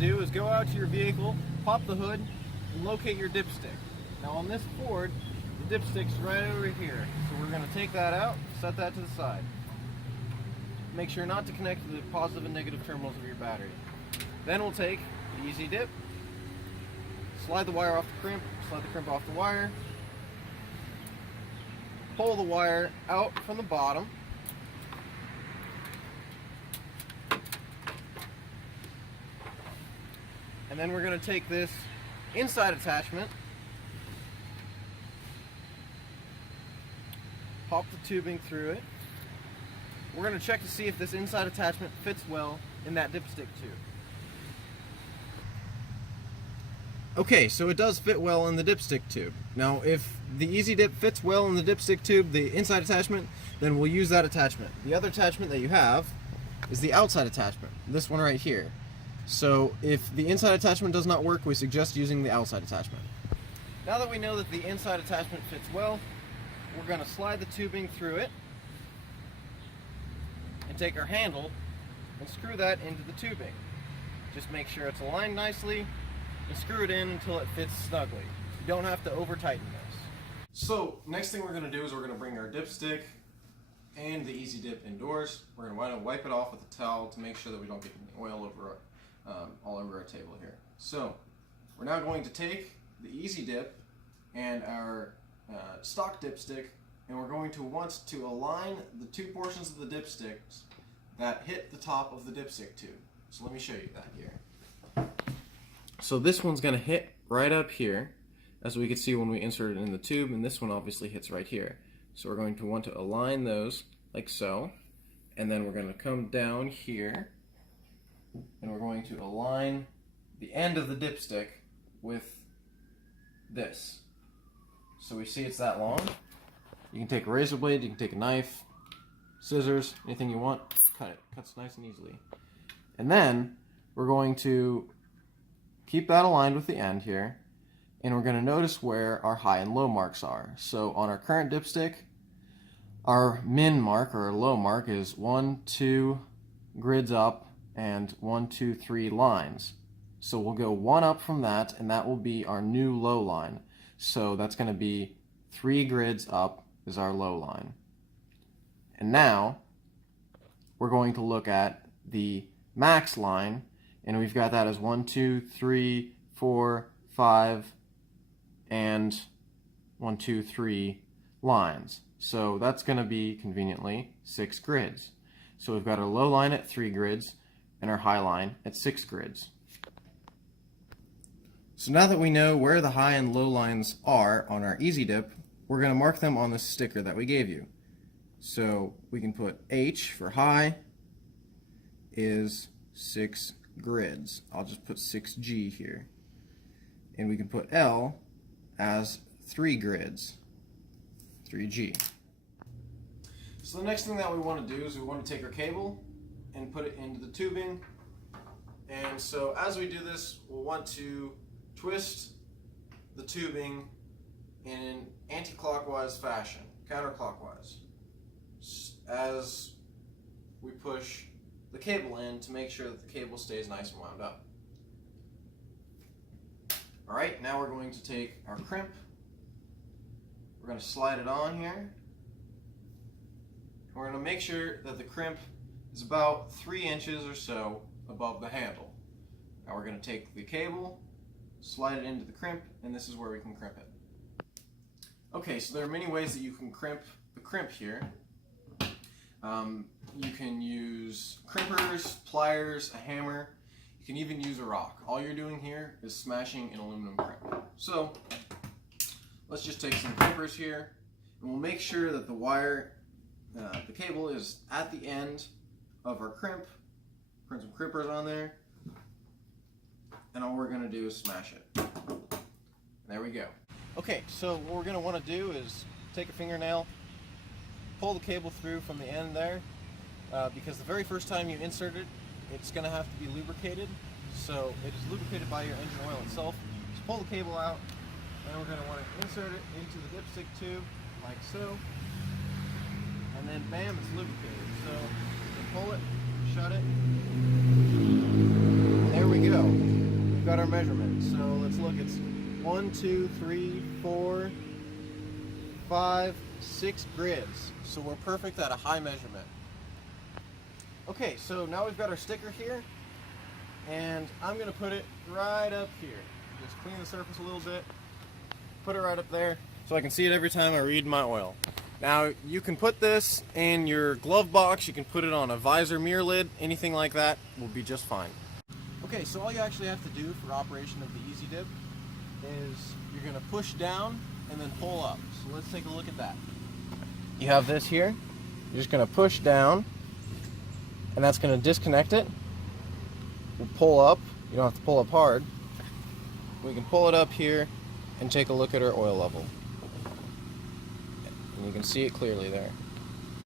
do is go out to your vehicle, pop the hood, and locate your dipstick. Now on this Ford, the dipstick's right over here. So we're going to take that out, set that to the side. Make sure not to connect to the positive and negative terminals of your battery. Then we'll take the E-Z Dip, slide the wire off the crimp, slide the crimp off the wire, pull the wire out from the bottom, and then we're going to take this inside attachment, pop the tubing through it. We're going to check to see if this inside attachment fits well in that dipstick tube. Okay, so it does fit well in the dipstick tube. Now, if the E-Z Dip fits well in the dipstick tube, the inside attachment, then we'll use that attachment. The other attachment that you have is the outside attachment, this one right here. So if the inside attachment does not work, we suggest using the outside attachment. Now that we know that the inside attachment fits well, we're going to slide the tubing through it and take our handle and screw that into the tubing. Just make sure it's aligned nicely and screw it in until it fits snugly. You don't have to over tighten this. So next thing we're going to do is we're going to bring our dipstick and the E-Z Dip indoors. We're going to wipe it off with a towel to make sure that we don't get any oil over all over our table here. So we're now going to take the E-Z Dip and our stock dipstick, and we're going to want to align the two portions of the dipsticks that hit the top of the dipstick tube. So let me show you that here. So this one's going to hit right up here, as we can see when we insert it in the tube, and this one obviously hits right here. So we're going to want to align those like so, and then we're going to come down here, and we're going to align the end of the dipstick with this. So we see it's that long. You can take a razor blade, you can take a knife, scissors, anything you want, cut it. Cuts nice and easily. And then we're going to keep that aligned with the end here, and we're going to notice where our high and low marks are. So on our current dipstick, our min mark or low mark is 1, 2 grids up and 1, 2, 3 lines. So we'll go one up from that, and that will be our new low line. So that's going to be 3 grids up is our low line. And now we're going to look at the max line, and we've got that as 1, 2, 3, 4, 5, and 1, 2, 3 lines. So that's going to be conveniently 6 grids. So we've got our low line at 3 grids and our high line at 6 grids. So now that we know where the high and low lines are on our E-Z Dip, we're going to mark them on the sticker that we gave you. So we can put H for high is 6 grids. I'll just put 6G here. And we can put L as 3 grids, 3G. So the next thing that we want to do is we want to take our cable and put it into the tubing. And so as we do this, we'll want to twist the tubing in an anti-clockwise fashion, counterclockwise, as we push the cable in to make sure that the cable stays nice and wound up. Alright, now we're going to take our crimp, we're going to slide it on here, we're going to make sure that the crimp is about 3 inches or so above the handle. Now we're going to take the cable, slide it into the crimp, and this is where we can crimp it. Okay, so there are many ways that you can crimp the crimp here. You can use crimpers, pliers, a hammer. You can even use a rock. All you're doing here is smashing an aluminum crimp. So let's just take some crimpers here, and we'll make sure that the wire, the cable is at the end of our crimp. Put some crimpers on there, and all we're going to do is smash it. There we go. Okay, so what we're going to want to do is take a fingernail, pull the cable through from the end there, because the very first time you insert it, it's going to have to be lubricated. So it is lubricated by your engine oil itself. Just pull the cable out, and we're going to want to insert it into the dipstick tube, like so, and then bam, it's lubricated. So you pull it, shut it, there we go. measurement. So let's look, it's 1, 2, 3, 4, 5, 6 grids. So we're perfect at a high measurement. Okay, so now we've got our sticker here, and I'm gonna put it right up here. Just clean the surface a little bit, put it right up there, so I can see it every time I read my oil. Now, you can put this in your glove box, you can put it on a visor mirror lid, anything like that will be just fine. Okay, so all you actually have to do for operation of the E-Z Dip is you're going to push down and then pull up. So let's take a look at that. You have this here, you're just going to push down, and that's going to disconnect it. We'll pull up, you don't have to pull up hard. We can pull it up here and take a look at our oil level. And you can see it clearly there.